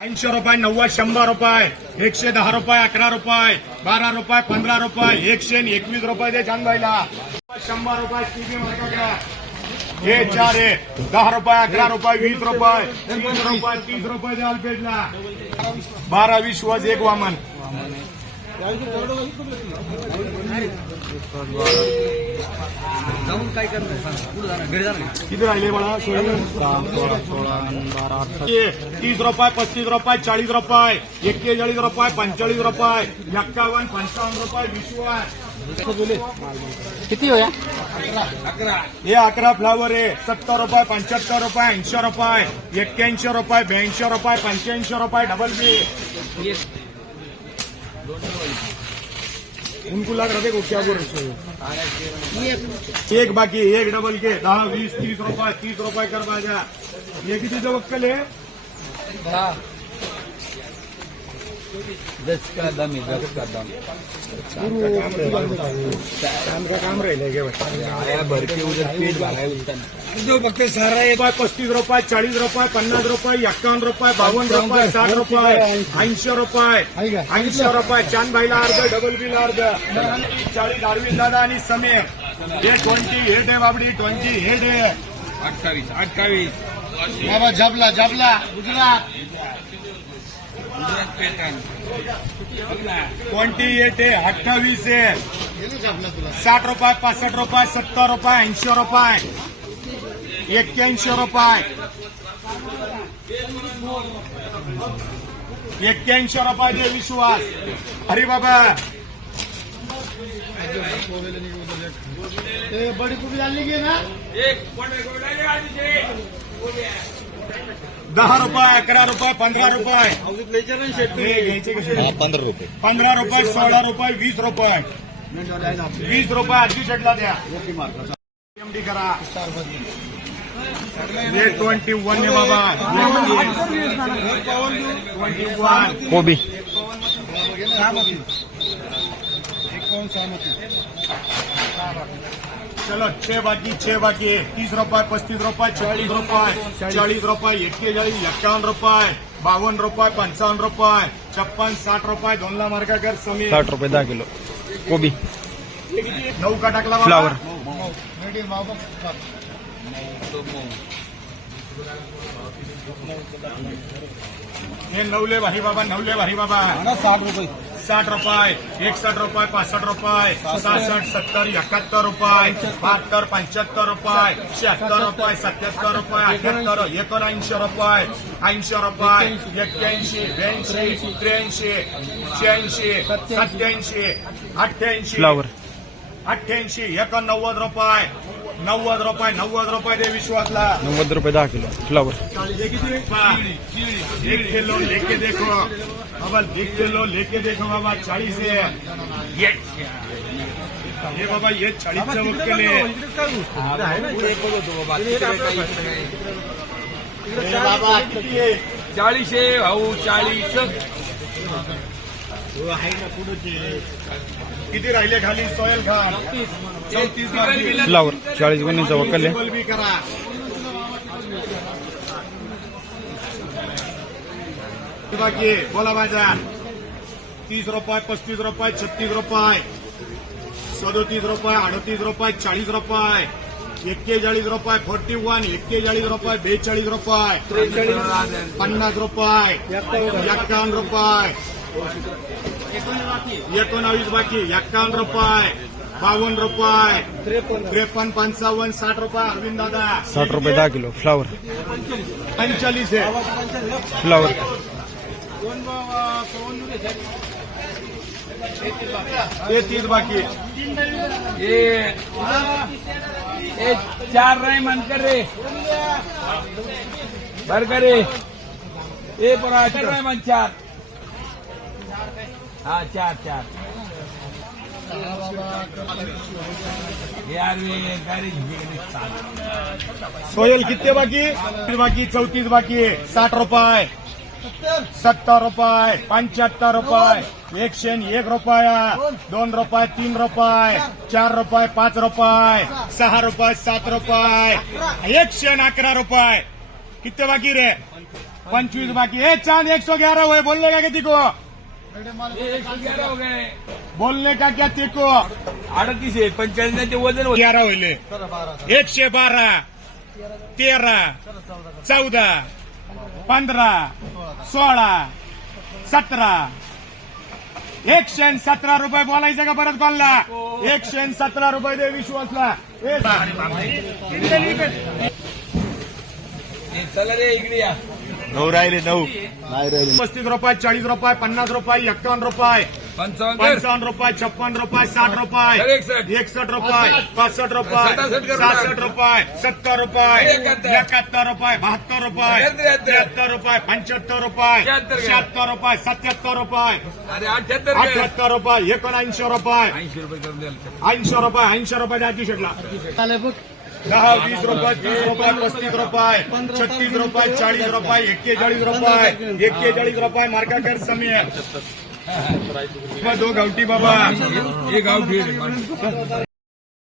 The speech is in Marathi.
80 रुपये 90 100 रुपये 110 रुपये 11 रुपये 12 रुपये 15 रुपये 121 रुपये दे चांदायला 100 रुपये टीव्ही मार्केटला हे 4 आहे 10 रुपये 11 रुपये 20 रुपये 30 रुपये 30 रुपये दे अल्पेजला 12 20 वज एक वामन जाऊन काय करणार पुढे जाणार घरी जाणार किती राहिले मला 30 रुपये 35 रुपये 40 रुपये 41 रुपये 45 रुपये 51 55 रुपये 20 किती होया हे 11 फ्लावर आहे 70 रुपये 75 रुपये 80 रुपये 81 रुपये 82 रुपये 85 रुपये डबल बी उनको लग रहा देखो क्या बोल रहे एक बाकी एक डबल के 10 20 30 रुपये 30 रुपये कर बाजा ये किती वक्कल है 10 का दम है 10 का दम काम का काम रहेगा आया भर के उधर पेट भरा है उसका जो फक्त सारा 35 रुपये 40 रुपये 50 रुपये 51 रुपये 52 रुपये 60 रुपये 80 रुपये 80 रुपये चांद भाईला अर्ध डबल बिल अर्ध 40 अरविंद दादा आणि समीर हे 20 हेड आहे बाबडी 20 हेड आहे 28 बाबा जबला जबला गुजरात 28 आहे 28 आहे 60 रुपये 65 रुपये 70 रुपये 80 रुपये 81 रुपये 81 रुपये दे विश्वास अरे बाबा बड़ी कुबी डालनी की ना 10 रुपये 11 रुपये 15 रुपये घ्यायचे कसे 15 रुपये 15 रुपये 16 रुपये 20 रुपये 20 रुपये आधी शेटला द्या एमडी करा ये 21 आहे बाबा 21 कोबी चलो 6 बाकी 30 रुपये 35 रुपये 40 रुपये 40 रुपये 41 51 रुपये 52 रुपये 55 रुपये 56 60 रुपये 2 ला मार्का कर समीर 60 रुपये 10 किलो कोबी 9 का टाकला फ्लावर हे नवले भारी बाबा 60 रुपये 60 रुपये 61 रुपये 65 रुपये 66 70 71 रुपये 72 75 रुपये 76 रुपये 77 रुपये 78 79 रुपये 80 रुपये 81 82 83 86 87 88 फ्लावर 88 89 रुपये 90 रुपये दे विश्वासला 90 रुपये 10 किलो फ्लावर एक किलो लेके देखो बाबा 1 किलो लेके देखो बाबा 40 है ये बाबा ये 40 चं वक्कल आहे बाबा किती आहे 40 आहे भाऊ 40 किती राहिले खाली सोयल खान 34 फ्लावर 40 गुणीचा वक्कल आहे डबल बी करा बाकी बोला बाजार 30 रुपये 35 रुपये 36 रुपये 37 रुपये 38 रुपये 40 रुपये 41 रुपये 41 41 रुपये 42 रुपये 50 रुपये 51 रुपये 19 बाकी 51 रुपये 52 रुपये 53 55 60 रुपये अरविंद दादा 60 रुपये 10 किलो फ्लावर 45 है फ्लावर ये 30 बाकी ये 4 नाही म्हणकर रे बरकर रे ये परा 4 नाही म्हण 4 हा 4 यार ये गाड़ी सोयल कितने बाकी 34 बाकी 60 रुपये 70 रुपये 75 रुपये 101 रुपया 2 रुपये 3 रुपये 4 रुपये 5 रुपये 6 रुपये 7 रुपये 111 रुपये कितने बाकी रे 25 बाकी ए चांद 111 हुए बोलने का क्या तिको ये 111 हो गए बोलने का क्या तिको 38 आहे 45 वजन होतं. 11 होईल 112 13 14 15 16 17 117 रुपये बोलायचं का परत कॉलला 117 रुपये दे विश्वासला हे चला रे इकडे या 9 राहिले 9 35 रुपये 40 रुपये 50 रुपये 51 रुपये 55 55 रुपये 56 रुपये 60 रुपये 61 रुपये 65 रुपये 67 रुपये 70 रुपये 71 रुपये 72 रुपये 73 रुपये 75 रुपये 76 रुपये 77 रुपये अरे 78 78 रुपये 79 रुपये 80 रुपये करून द्याल 80 रुपये द्या टी शर्टला 10 20 रुपये 30 रुपये 35 रुपये 36 रुपये 40 रुपये 41 रुपये 41 रुपये मार्का कर समीर 2 गावठी बाबा हे गाव